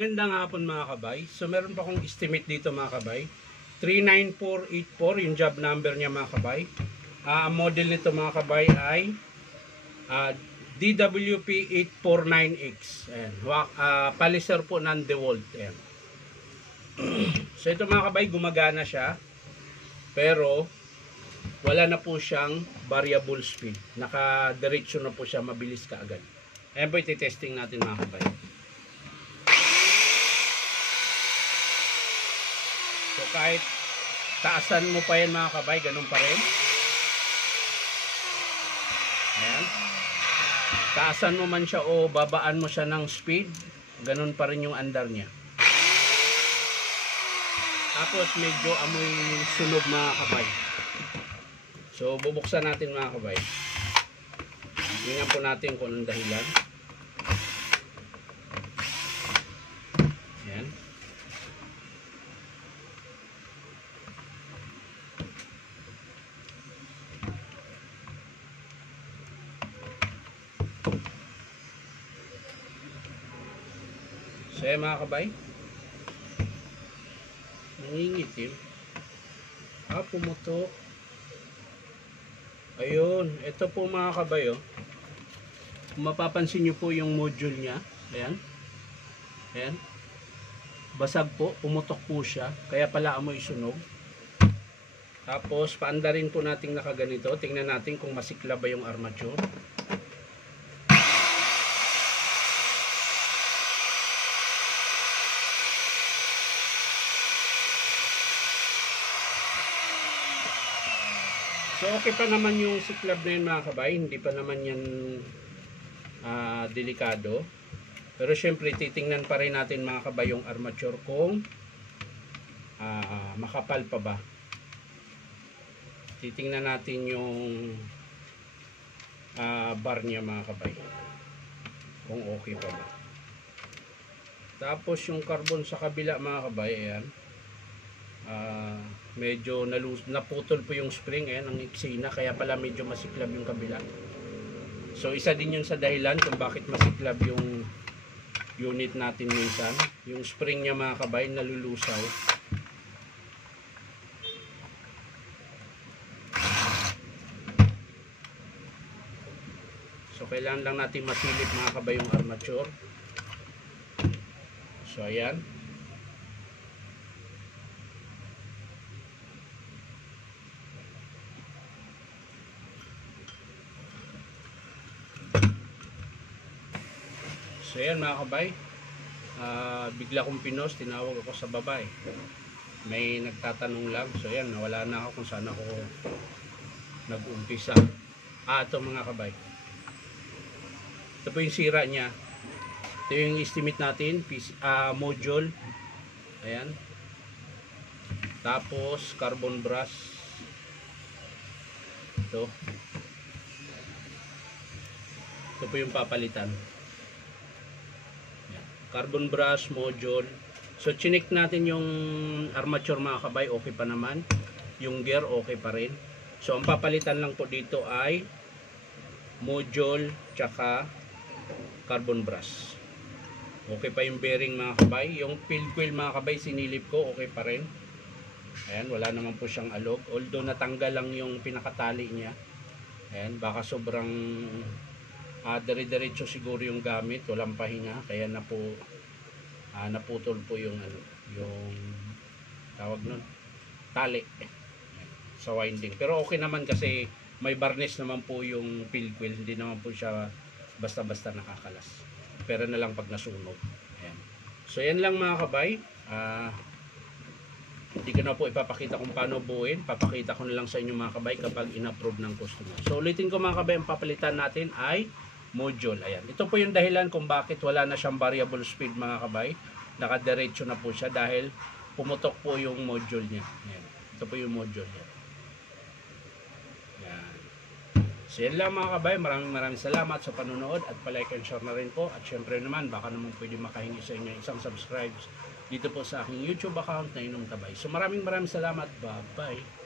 Magandang hapon mga kabay. So meron pa akong estimate dito mga kabay. 39484 yung job number niya mga kabay. Ang model nito mga kabay ay DWP849X. Ayan. Palliser po ng DeWalt. Ayan. So ito mga kabay, gumagana siya. Pero wala na po siyang variable speed. Naka-diretso na po siya, mabilis kaagad. Ayan po, iti-testing natin mga kabay. So kahit taasan mo pa yan mga kabay, ganun pa rin. Ayan. Taasan mo man siya o babaan mo siya ng speed, ganun pa rin yung andar niya. Tapos medyo amoy sunog mga kabay. So bubuksan natin mga kabay. Tingnan po natin kung anong dahilan. Ayan. So ayan mga kabay. Nangingitim. Pumutok. Ayun, ito po mga kabay, oh. Kung mapapansin nyo po yung module nya, ayan. Ayan. Basag po, pumutok po siya, kaya pala amoy sunog. Tapos paanda rin po nating nakaganito. Tingnan natin kung masikla ba yung armature. So okay pa naman yung siklab na yun mga kabay, hindi pa naman yan delikado. Pero syempre titingnan pa rin natin mga kabay yung armature kung makapal pa ba. Titingnan natin yung bar niya mga kabay, kung okay pa ba. Tapos yung carbon sa kabila mga kabay, ayan. Medyo naputol po yung spring, ayan, ang eksena, kaya pala medyo masiklab yung kabila. So isa din yun sa dahilan kung bakit masiklab yung unit natin minsan. Yung spring niya mga kabay nalulusaw. So kailangan lang natin masilip mga kabay yung armature. So ayan. So yan mga kabay, bigla kong pinost, tinawag ako sa babae. May nagtatanong lang. So yan, nawala na ako kung saan ako nag-umpisa. Ito mga kabay, ito po yung sira niya. Ito yung estimate natin, module. Ayan. Tapos carbon brush. Ito po yung papalitan. Carbon brush, module. So chinik natin yung armature mga kabay, okay pa naman. Yung gear okay pa rin. So ang papalitan lang po dito ay module tsaka carbon brush. Okay pa yung bearing mga kabay. Yung field coil mga kabay sinilip ko, okay pa rin. Ayan, wala naman po siyang alog. Although natanggal lang yung pinakatali niya. Ayan, baka sobrang dire-diretso siguro yung gamit, walang pahinga, kaya na po naputol po yung yung tawag nun, tali sa winding. Pero okay naman kasi may varnish naman po yung field coil, hindi naman po siya basta-basta nakakalas. Pero na lang pag nasunog. Ayan. So yan lang mga kabay. Hindi ko na po ipapakita kung paano buuin. Papakita ko na lang sa inyo mga kabay kapag in-approve ng customer. So ulitin ko mga kabay, ang papalitan natin ay module. Ayan. Ito po yung dahilan kung bakit wala na siyang variable speed mga kabay. Nakadiretso na po siya dahil pumutok po yung module niya. Ayan. Ito po yung module niya. Ayan. So yan lang mga kabay. Maraming salamat sa panonood at palike and share na rin po. At syempre naman baka naman pwede makahingi sa inyo isang subscribe dito po sa aking YouTube account na Inong Tabay. So maraming salamat. Bye bye.